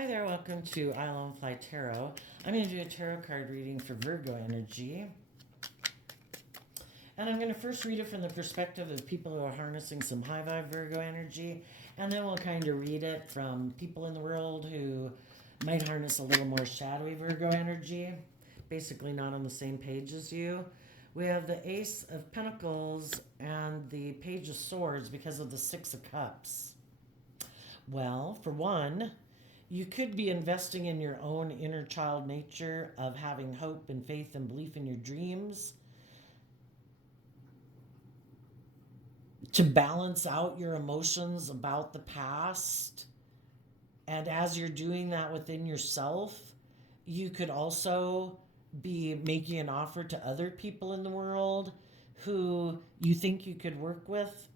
Hi there, welcome to Island Fly Tarot. I'm going to do a tarot card reading for Virgo energy. And I'm going to first read it from the perspective of people who are harnessing some high vibe Virgo energy. And then we'll kind of read it from people in the world who might harness a little more shadowy Virgo energy, basically not on the same page as you. We have the Ace of Pentacles and the Page of Swords because of the Six of Cups. Well, for one, you could be investing in your own inner child nature of having hope and faith and belief in your dreams to balance out your emotions about the past. And as you're doing that within yourself, you could also be making an offer to other people in the world who you think you could work with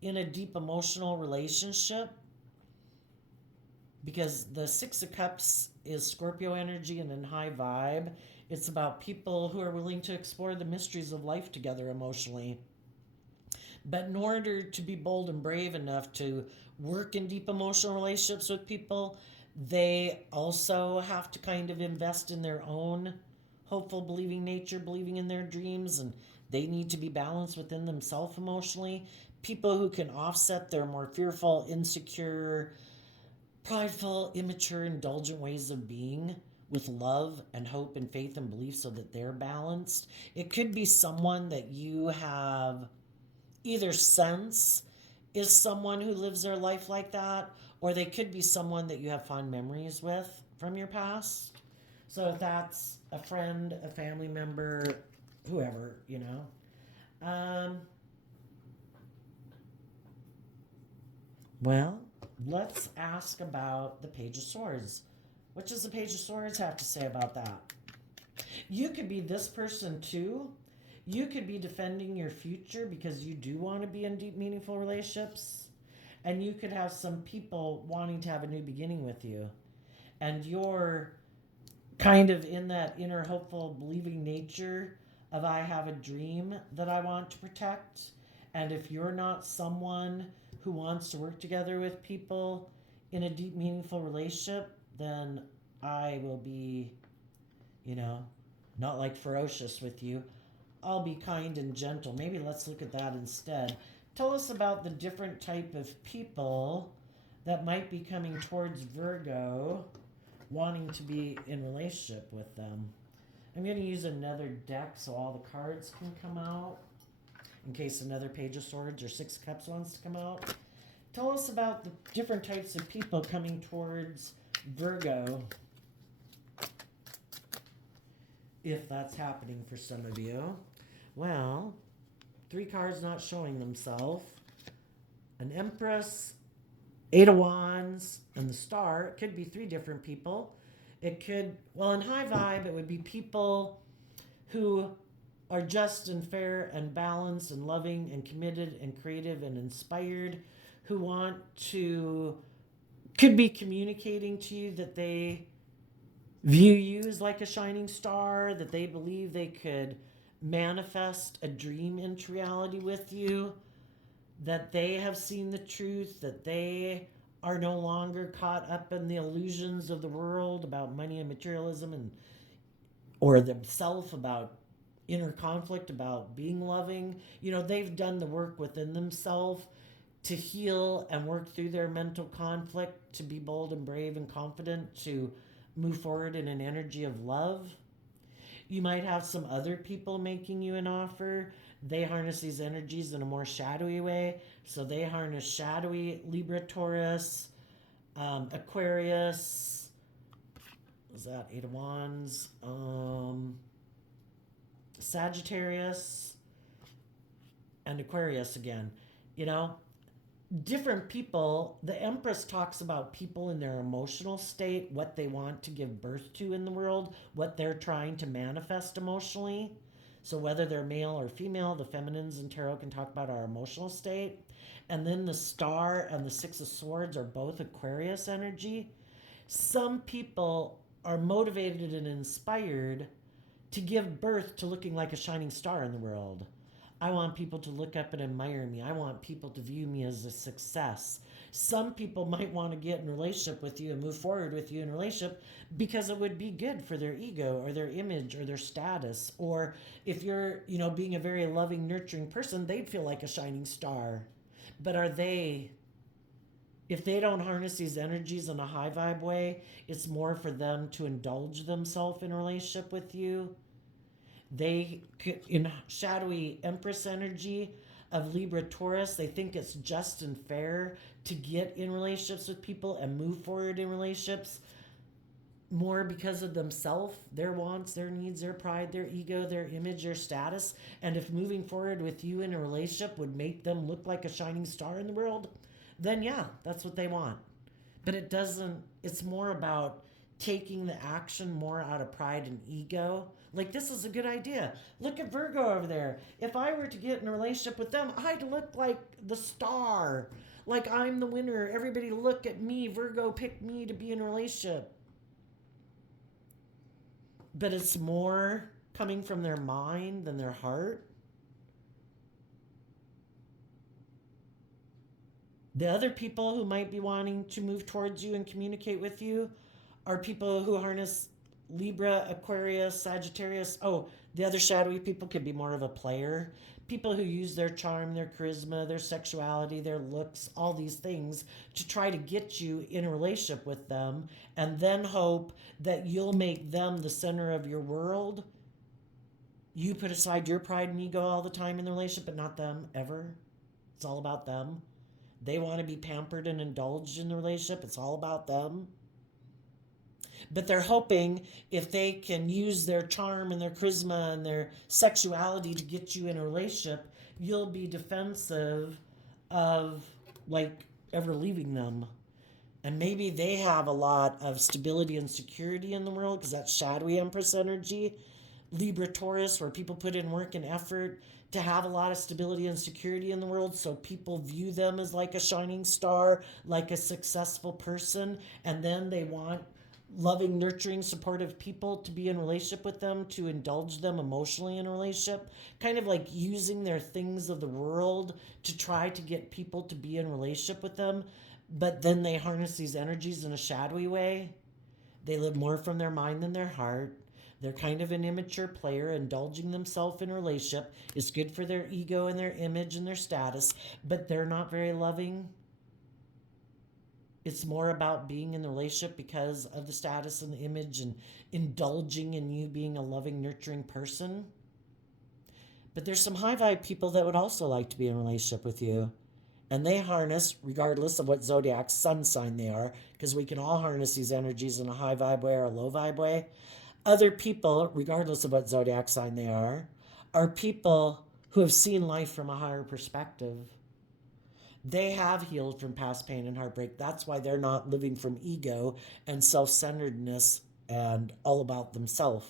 in a deep emotional relationship, because the Six of Cups is Scorpio energy and in high vibe. It's about people who are willing to explore the mysteries of life together emotionally. But in order to be bold and brave enough to work in deep emotional relationships with people, they also have to kind of invest in their own hopeful, believing nature, believing in their dreams, and they need to be balanced within themselves emotionally. People who can offset their more fearful, insecure, prideful, immature, indulgent ways of being with love and hope and faith and belief so that they're balanced. It could be someone that you have either sense is someone who lives their life like that, or they could be someone that you have fond memories with from your past. So if that's a friend, a family member, whoever, Well, let's ask about the Page of Swords. What does the Page of Swords have to say about that? You could be this person too. You could be defending your future because you do want to be in deep, meaningful relationships. And you could have some people wanting to have a new beginning with you. And you're kind of in that inner hopeful, believing nature of I have a dream that I want to protect. And if you're not someone who wants to work together with people in a deep, meaningful relationship, then I will be, not like ferocious with you. I'll be kind and gentle. Maybe let's look at that instead. Tell us about the different type of people that might be coming towards Virgo wanting to be in relationship with them. I'm going to use another deck so all the cards can come out in case another Page of Swords or Six of Cups wants to come out. Tell us about the different types of people coming towards Virgo, if that's happening for some of you. Well, 3 cards not showing themselves. An Empress, 8 of Wands, and the Star. It could be 3 different people. It could, well, in high vibe, it would be people who are just and fair and balanced and loving and committed and creative and inspired, who want to, could be communicating to you that they view you as like a shining star, that they believe they could manifest a dream into reality with you, that they have seen the truth, that they are no longer caught up in the illusions of the world about money and materialism, and or themselves, about inner conflict, about being loving. They've done the work within themselves to heal and work through their mental conflict, to be bold and brave and confident, to move forward in an energy of love. You might have some other people making you an offer. They harness these energies in a more shadowy way. So they harness shadowy Libra, Taurus, Aquarius. Was that 8 of Wands? Sagittarius and Aquarius again. Different people. The Empress talks about people in their emotional state, what they want to give birth to in the world, what they're trying to manifest emotionally. So whether they're male or female, the feminines in tarot can talk about our emotional state. And then the Star and the Six of Swords are both Aquarius energy. Some people are motivated and inspired to give birth to looking like a shining star in the world. I want people to look up and admire me. I want people to view me as a success. Some people might want to get in a relationship with you and move forward with you in a relationship because it would be good for their ego or their image or their status. Or if you're, being a very loving, nurturing person, they'd feel like a shining star. But if they don't harness these energies in a high vibe way, it's more for them to indulge themselves in a relationship with you. They could, in shadowy Empress energy of Libra Taurus, they think it's just and fair to get in relationships with people and move forward in relationships more because of themselves, their wants, their needs, their pride, their ego, their image, their status. And if moving forward with you in a relationship would make them look like a shining star in the world, then yeah, that's what they want. But it's more about taking the action more out of pride and ego. Like, this is a good idea. Look at Virgo over there. If I were to get in a relationship with them, I'd look like the star. Like, I'm the winner. Everybody look at me. Virgo picked me to be in a relationship. But it's more coming from their mind than their heart. The other people who might be wanting to move towards you and communicate with you are people who harness Libra, Aquarius, Sagittarius. Oh, the other shadowy people could be more of a player. People who use their charm, their charisma, their sexuality, their looks, all these things to try to get you in a relationship with them and then hope that you'll make them the center of your world. You put aside your pride and ego all the time in the relationship, but not them ever. It's all about them. They want to be pampered and indulged in the relationship. It's all about them. But they're hoping if they can use their charm and their charisma and their sexuality to get you in a relationship, you'll be defensive of like ever leaving them. And maybe they have a lot of stability and security in the world because that's shadowy Empress energy. Libra Taurus, where people put in work and effort to have a lot of stability and security in the world, so people view them as like a shining star, like a successful person, and then they want loving, nurturing, supportive people to be in relationship with them, to indulge them emotionally in a relationship, kind of like using their things of the world to try to get people to be in relationship with them. But then they harness these energies in a shadowy way. They live more from their mind than their heart. They're kind of an immature player, indulging themselves in a relationship. It's good for their ego and their image and their status, but they're not very loving. It's more about being in the relationship because of the status and the image and indulging in you being a loving, nurturing person. But there's some high vibe people that would also like to be in a relationship with you. And they harness, regardless of what zodiac sun sign they are, because we can all harness these energies in a high vibe way or a low vibe way. Other people, regardless of what zodiac sign they are people who have seen life from a higher perspective. They have healed from past pain and heartbreak. That's why they're not living from ego and self-centeredness and all about themselves.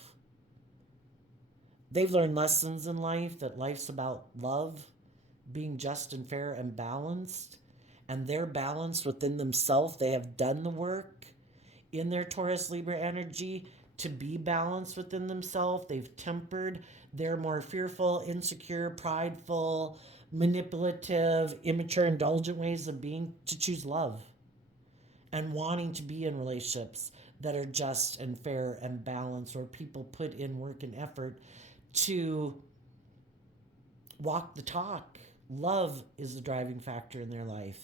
They've learned lessons in life, that life's about love, being just and fair and balanced. And they're balanced within themselves. They have done the work in their Taurus Libra energy to be balanced within themselves. They've tempered their more fearful, insecure, prideful, manipulative, immature, indulgent ways of being to choose love and wanting to be in relationships that are just and fair and balanced, where people put in work and effort to walk the talk. Love is the driving factor in their life.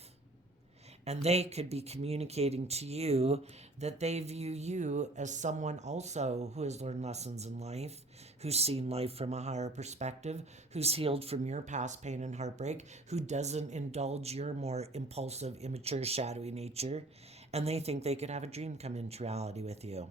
And they could be communicating to you that they view you as someone also who has learned lessons in life, who's seen life from a higher perspective, who's healed from your past pain and heartbreak, who doesn't indulge your more impulsive, immature, shadowy nature. And they think they could have a dream come into reality with you.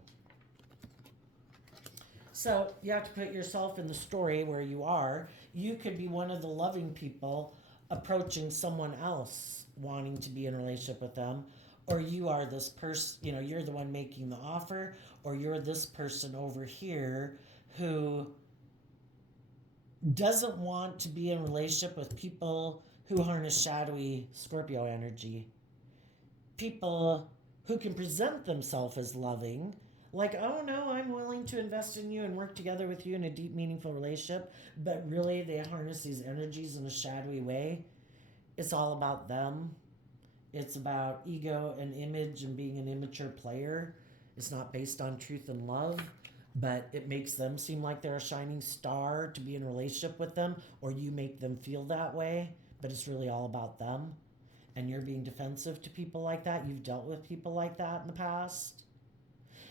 So you have to put yourself in the story where you are. You could be one of the loving people approaching someone else wanting to be in a relationship with them, or you are this person, you're the one making the offer, or you're this person over here who doesn't want to be in a relationship with people who harness shadowy Scorpio energy. People who can present themselves as loving, like, oh no, I'm willing to invest in you and work together with you in a deep, meaningful relationship, but really they harness these energies in a shadowy way. It's all about them. It's about ego and image and being an immature player. It's not based on truth and love, but it makes them seem like they're a shining star to be in a relationship with them, or you make them feel that way, but it's really all about them. And you're being defensive to people like that. You've dealt with people like that in the past.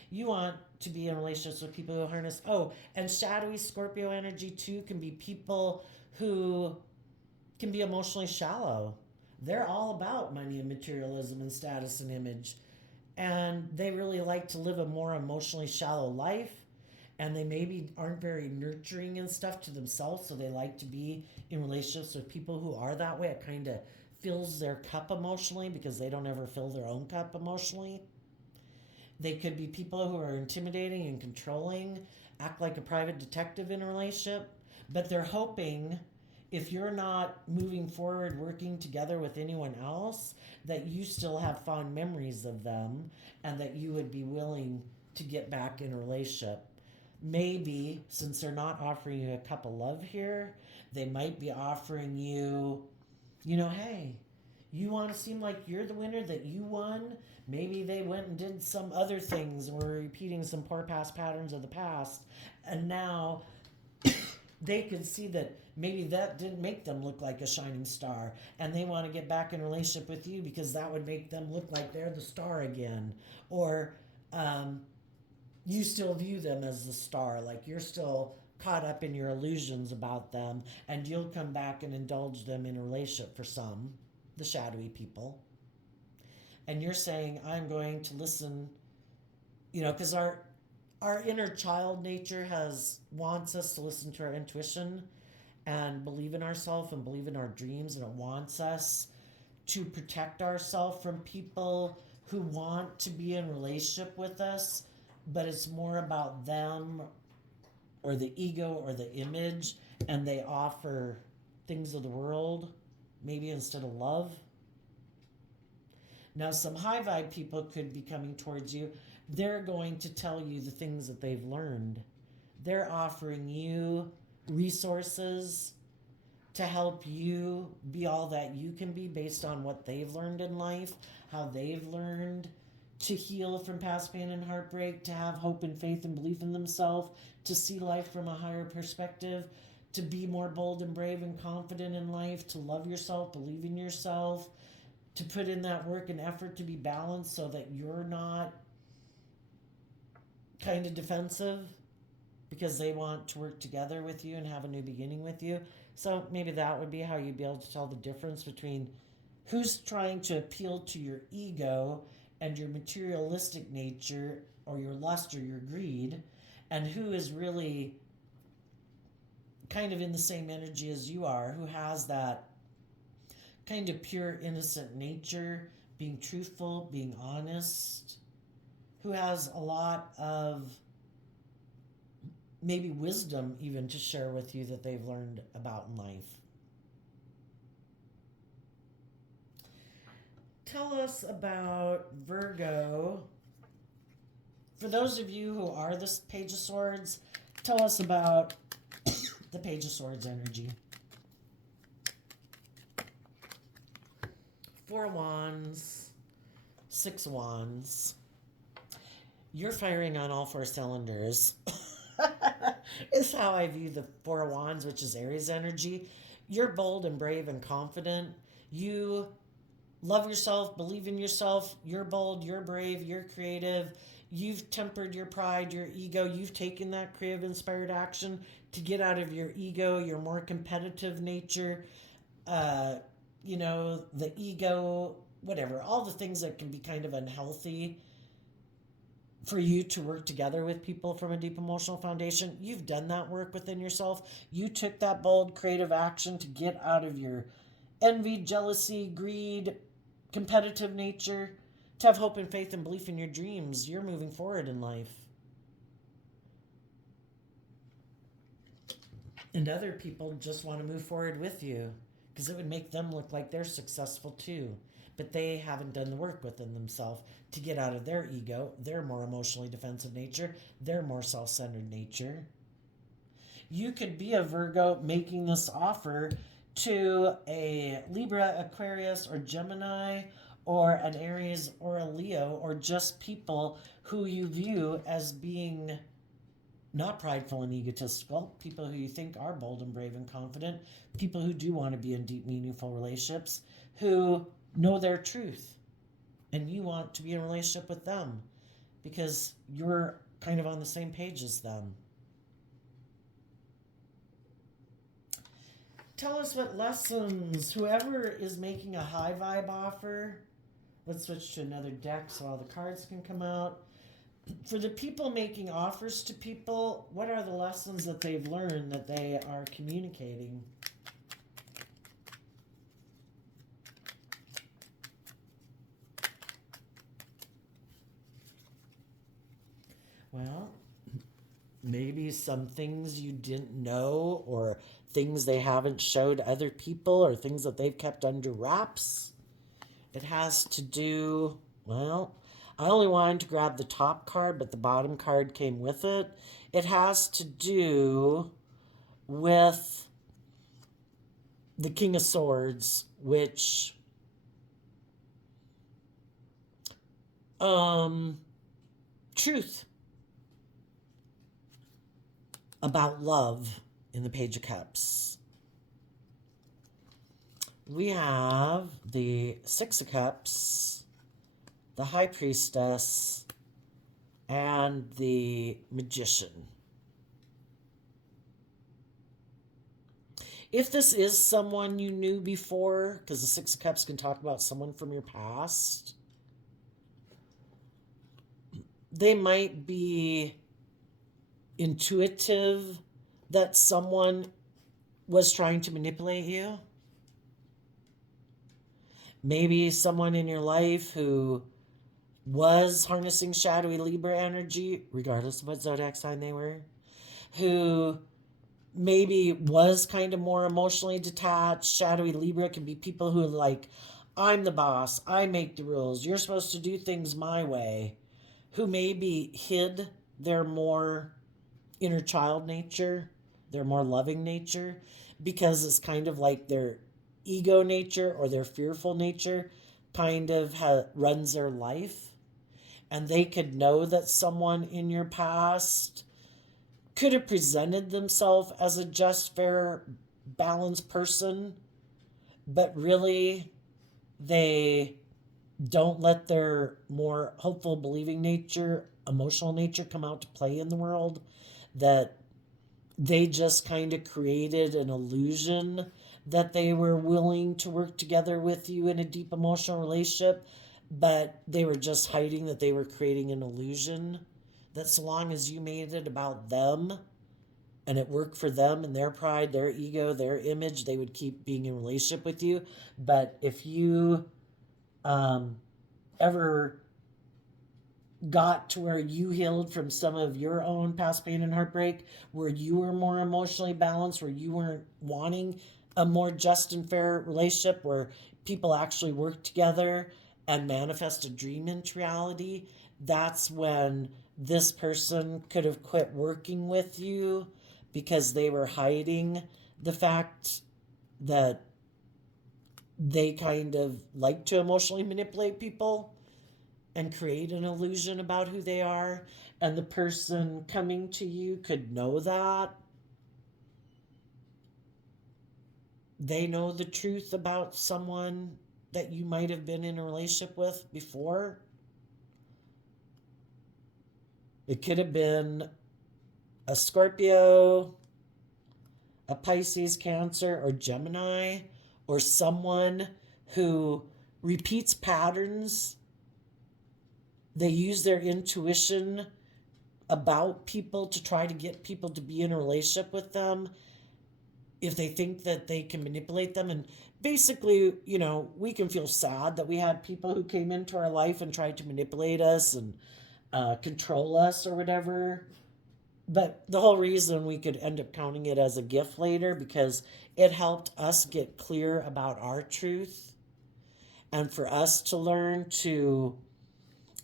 You want to be in relationships with people who harness. Oh, and shadowy Scorpio energy too can be people who can be emotionally shallow. They're all about money and materialism and status and image. And they really like to live a more emotionally shallow life. And they maybe aren't very nurturing and stuff to themselves. So they like to be in relationships with people who are that way. It kind of fills their cup emotionally because they don't ever fill their own cup emotionally. They could be people who are intimidating and controlling, act like a private detective in a relationship, but they're hoping if you're not moving forward working together with anyone else, that you still have fond memories of them and that you would be willing to get back in a relationship. Maybe since they're not offering you a cup of love here, they might be offering you, hey, you want to seem like you're the winner, that you won. Maybe they went and did some other things and were repeating some poor past patterns of the past. And now they could see that maybe that didn't make them look like a shining star. And they want to get back in a relationship with you because that would make them look like they're the star again. Or you still view them as the star, like you're still caught up in your illusions about them, and you'll come back and indulge them in a relationship for some, the shadowy people. And you're saying, I'm going to listen, because our inner child nature wants us to listen to our intuition and believe in ourselves and believe in our dreams, and it wants us to protect ourselves from people who want to be in relationship with us, but it's more about them or the ego or the image, and they offer things of the world maybe instead of love. Now, some high vibe people could be coming towards you. They're going to tell you the things that they've learned. They're offering you resources to help you be all that you can be based on what they've learned in life, how they've learned to heal from past pain and heartbreak, to have hope and faith and belief in themselves, to see life from a higher perspective, to be more bold and brave and confident in life, to love yourself, believe in yourself, to put in that work and effort to be balanced so that you're not kind of defensive because they want to work together with you and have a new beginning with you. So maybe that would be how you'd be able to tell the difference between who's trying to appeal to your ego and your materialistic nature or your lust or your greed, and who is really kind of in the same energy as you are, who has that kind of pure innocent nature, being truthful, being honest, who has a lot of maybe wisdom even to share with you that they've learned about in life. Tell us about Virgo. For those of you who are the Page of Swords, tell us about the Page of Swords energy. 4 Wands, 6 Wands. You're firing on all 4 cylinders. Is how I view the 4 Wands, which is Aries energy. You're bold and brave and confident. You love yourself, believe in yourself. You're bold, you're brave, you're creative. You've tempered your pride, your ego. You've taken that creative, inspired action to get out of your ego, your more competitive nature, the ego, whatever. All the things that can be kind of unhealthy for you to work together with people from a deep emotional foundation. You've done that work within yourself. You took that bold, creative action to get out of your envy, jealousy, greed, competitive nature, to have hope and faith and belief in your dreams. You're moving forward in life. And other people just want to move forward with you because it would make them look like they're successful too. But they haven't done the work within themselves to get out of their ego, their more emotionally defensive nature, their more self-centered nature. You could be a Virgo making this offer to a Libra, Aquarius, or Gemini, or an Aries or a Leo, or just people who you view as being not prideful and egotistical, people who you think are bold and brave and confident, people who do want to be in deep, meaningful relationships, who know their truth, and you want to be in a relationship with them because you're kind of on the same page as them. Tell us what lessons, whoever is making a high vibe offer, let's switch to another deck so all the cards can come out. For the people making offers to people, what are the lessons that they've learned that they are communicating? Well, maybe some things you didn't know, or things they haven't showed other people, or things that they've kept under wraps. It has to do, well, I only wanted to grab the top card, but the bottom card came with it. It has to do with the King of Swords, which truth about love in the Page of Cups. We have the Six of Cups, the High Priestess, and the Magician. If this is someone you knew before, because the Six of Cups can talk about someone from your past, they might be intuitive that someone was trying to manipulate you. Maybe someone in your life who was harnessing shadowy Libra energy, regardless of what zodiac sign they were, who maybe was kind of more emotionally detached. Shadowy Libra can be people who are like, I'm the boss, I make the rules, you're supposed to do things my way, who maybe hid their more inner child nature, their more loving nature, because it's kind of like their ego nature or their fearful nature kind of runs their life. And they could know that someone in your past could have presented themselves as a just, fair, balanced person, but really they don't let their more hopeful, believing nature, emotional nature come out to play in the world, that they just kind of created an illusion that they were willing to work together with you in a deep emotional relationship, but they were just hiding that they were creating an illusion, that so long as you made it about them and it worked for them and their pride, their ego, their image, they would keep being in relationship with you. But if you ever got to where you healed from some of your own past pain and heartbreak, where you were more emotionally balanced, where you weren't wanting a more just and fair relationship, where people actually work together and manifest a dream into reality, that's when this person could have quit working with you because they were hiding the fact that they kind of like to emotionally manipulate people and create an illusion about who they are. And the person coming to you could know that. They know the truth about someone that you might have been in a relationship with before. It could have been a Scorpio, a Pisces, Cancer, or Gemini, or someone who repeats patterns. They use their intuition about people to try to get people to be in a relationship with them if they think that they can manipulate them. And basically, you know, we can feel sad that we had people who came into our life and tried to manipulate us and control us or whatever. But the whole reason we could end up counting it as a gift later, because it helped us get clear about our truth, and for us to learn to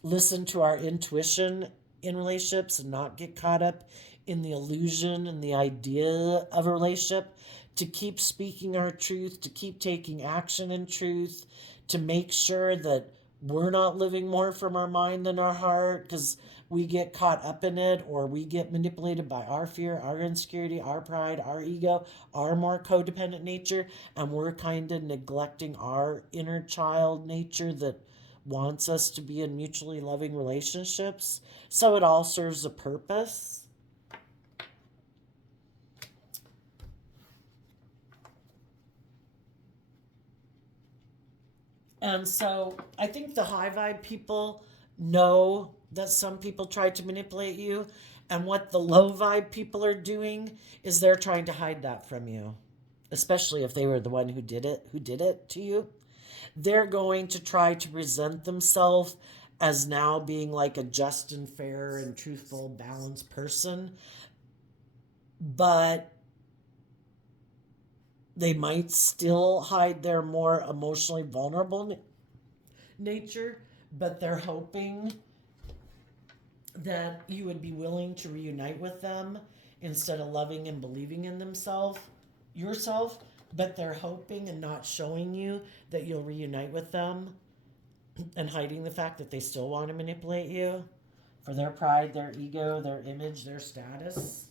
listen to our intuition in relationships and not get caught up in the illusion and the idea of a relationship, to keep speaking our truth, to keep taking action in truth, to make sure that we're not living more from our mind than our heart because we get caught up in it, or we get manipulated by our fear, our insecurity, our pride, our ego, our more codependent nature, and we're kind of neglecting our inner child nature that wants us to be in mutually loving relationships. So it all serves a purpose. And so I think the high vibe people know that some people try to manipulate you. And what the low vibe people are doing is they're trying to hide that from you, especially if they were the one who did it to you. They're going to try to present themselves as now being like a just and fair and truthful, balanced person. But they might still hide their more emotionally vulnerable nature, but they're hoping that you would be willing to reunite with them instead of loving and believing in yourself, but they're hoping and not showing you that you'll reunite with them and hiding the fact that they still want to manipulate you for their pride, their ego, their image, their status.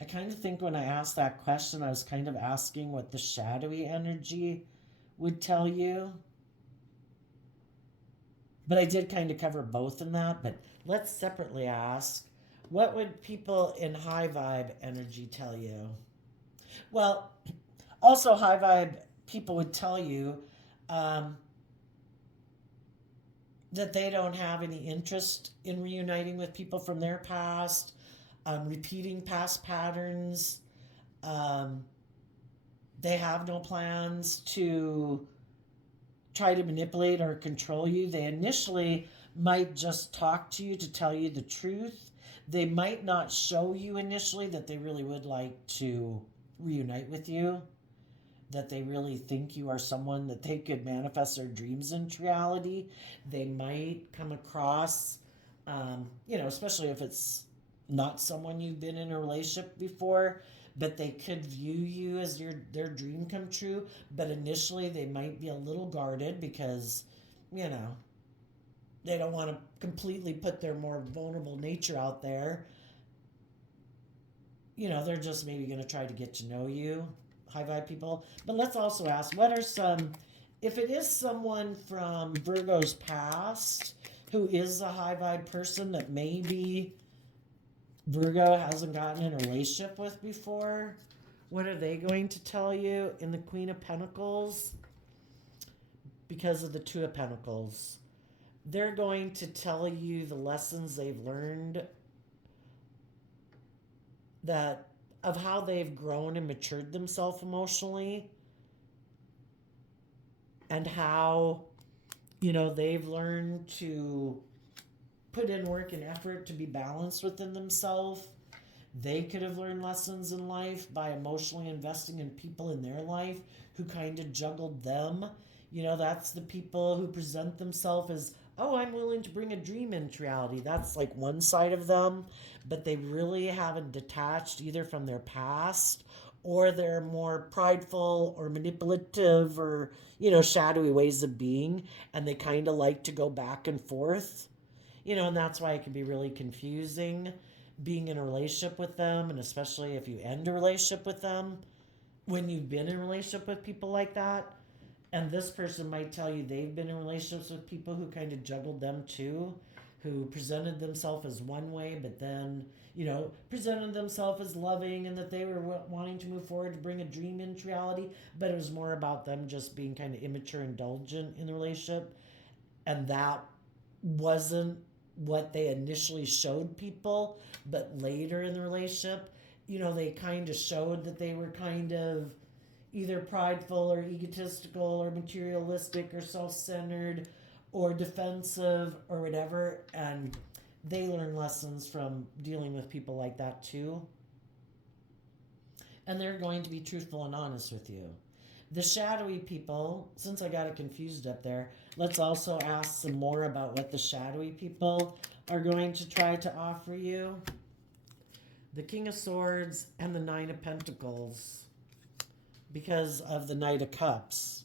I kind of think when I asked that question, I was kind of asking what the shadowy energy would tell you. But I did kind of cover both in that. But let's separately ask, what would people in high vibe energy tell you? Well, also high vibe people would tell you um, that they don't have any interest in reuniting with people from their past, repeating past patterns. Um, they have no plans to try to manipulate or control you. They initially might just talk to you to tell you the truth. They might not show you initially that they really would like to reunite with you, that they really think you are someone that they could manifest their dreams into reality. They might come across, especially if it's not someone you've been in a relationship before, but they could view you as their dream come true. But initially, they might be a little guarded because, you know, they don't want to completely put their more vulnerable nature out there. They're just maybe going to try to get to know you, high vibe people. But let's also ask, what are some, if it is someone from Virgo's past who is a high vibe person that maybe Virgo hasn't gotten in a relationship with before, what are they going to tell you in the Queen of Pentacles? Because of the Two of Pentacles. They're going to tell you the lessons they've learned that of how they've grown and matured themselves emotionally, and how they've learned to put in work and effort to be balanced within themselves. They could have learned lessons in life by emotionally investing in people in their life who kind of juggled them. That's the people who present themselves as, oh, I'm willing to bring a dream into reality. That's like one side of them, but they really haven't detached either from their past, or their more prideful or manipulative or, shadowy ways of being. And they kind of like to go back and forth, and that's why it can be really confusing being in a relationship with them, and especially if you end a relationship with them when you've been in a relationship with people like that. And this person might tell you they've been in relationships with people who kind of juggled them too, who presented themselves as one way, but then, presented themselves as loving and that they were wanting to move forward to bring a dream into reality, but it was more about them just being kind of immature, indulgent in the relationship. And that wasn't what they initially showed people, but later in the relationship, they kind of showed that they were kind of either prideful or egotistical or materialistic or self-centered or defensive or whatever. And they learn lessons from dealing with people like that too. And they're going to be truthful and honest with you. The shadowy people, since I got it confused up there, let's also ask some more about what the shadowy people are going to try to offer you? The King of Swords and the Nine of Pentacles, because of the Knight of Cups.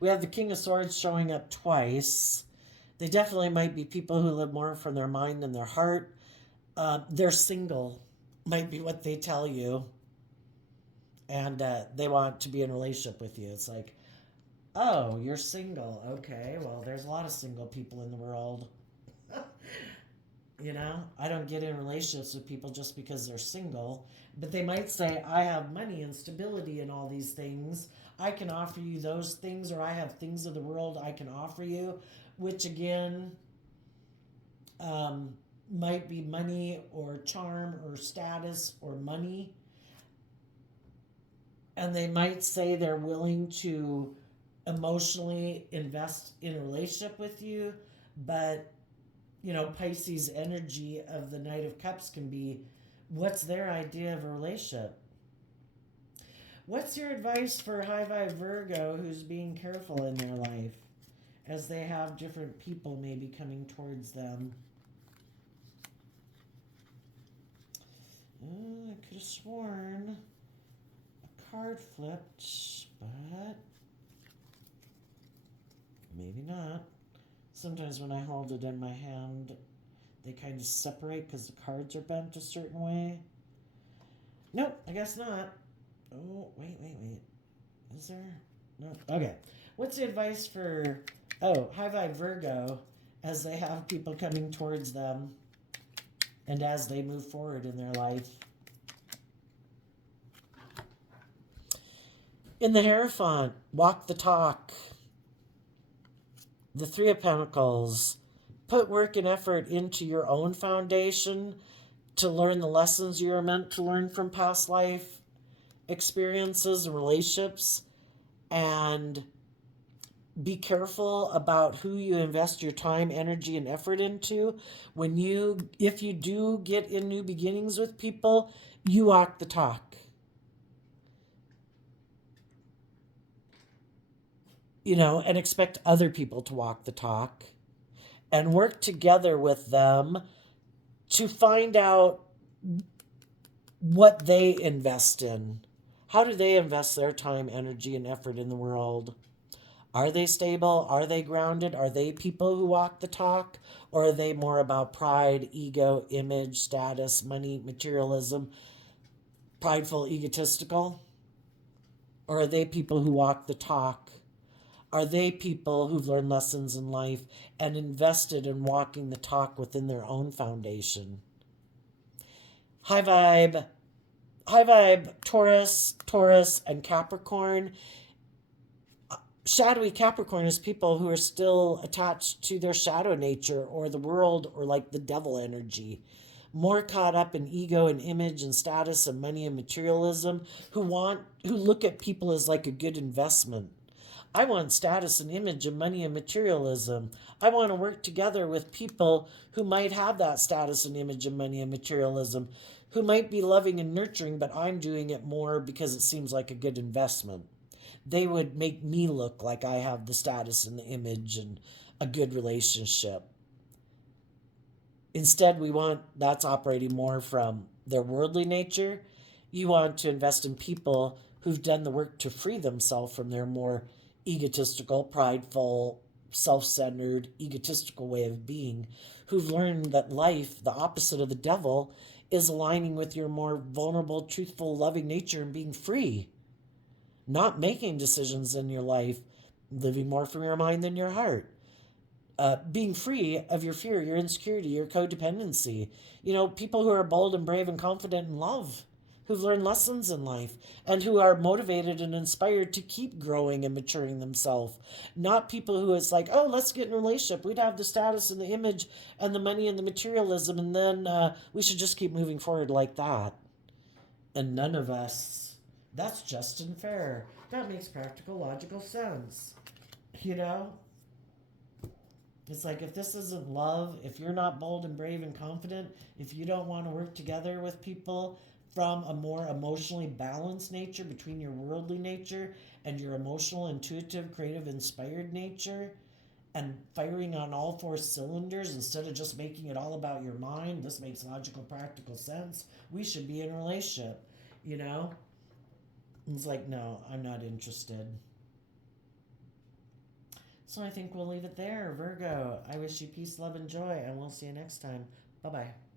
We have the King of Swords showing up twice. They definitely might be people who live more from their mind than their heart. They're single, might be what they tell you. And they want to be in a relationship with you. It's like, oh, you're single. Okay, well, there's a lot of single people in the world. You know, I don't get in relationships with people just because they're single, but they might say, I have money and stability and all these things. I can offer you those things, or I have things of the world I can offer you, which again might be money or charm or status or money. And they might say they're willing to emotionally invest in a relationship with you, but you know, Pisces energy of the Knight of Cups can be, what's their idea of a relationship? What's your advice for high vibe Virgo who's being careful in their life as they have different people maybe coming towards them? I could have sworn a card flipped, but maybe not. Sometimes when I hold it in my hand, they kind of separate because the cards are bent a certain way. Nope, I guess not. Oh, wait. Is there? No. Okay. What's the advice for, high vibe Virgo as they have people coming towards them and as they move forward in their life? In the Hierophant, walk the talk. The Three of Pentacles, put work and effort into your own foundation to learn the lessons you are meant to learn from past life experiences and relationships, and be careful about who you invest your time, energy, and effort into. If you do get in new beginnings with people, you walk the talk. You know, and expect other people to walk the talk and work together with them to find out what they invest in. How do they invest their time, energy, and effort in the world? Are they stable? Are they grounded? Are they people who walk the talk? Or are they more about pride, ego, image, status, money, materialism, prideful, egotistical? Or are they people who walk the talk? Are they people who've learned lessons in life and invested in walking the talk within their own foundation? High vibe Taurus, and Capricorn. Shadowy Capricorn is people who are still attached to their shadow nature or the world, or like the devil energy. More caught up in ego and image and status and money and materialism, who look at people as like a good investment. I want status and image and money and materialism. I want to work together with people who might have that status and image and money and materialism, who might be loving and nurturing, but I'm doing it more because it seems like a good investment. They would make me look like I have the status and the image and a good relationship. Instead, that's operating more from their worldly nature. You want to invest in people who've done the work to free themselves from their more egotistical, prideful, self-centered, egotistical way of being, who've learned that life, the opposite of the devil, is aligning with your more vulnerable, truthful, loving nature and being free. Not making decisions in your life, living more from your mind than your heart. Being free of your fear, your insecurity, your codependency. You know, people who are bold and brave and confident in love, who've learned lessons in life, and who are motivated and inspired to keep growing and maturing themselves. Not people who it's like, oh, let's get in a relationship. We'd have the status and the image and the money and the materialism, and then we should just keep moving forward like that. And none of us, that's just and fair. That makes practical, logical sense. You know? It's like, if this isn't love, if you're not bold and brave and confident, if you don't want to work together with people from a more emotionally balanced nature between your worldly nature and your emotional, intuitive, creative, inspired nature, and firing on all four cylinders instead of just making it all about your mind. This makes logical, practical sense. We should be in a relationship, you know? It's like, no, I'm not interested. So I think we'll leave it there. Virgo, I wish you peace, love, and joy, and we'll see you next time. Bye bye.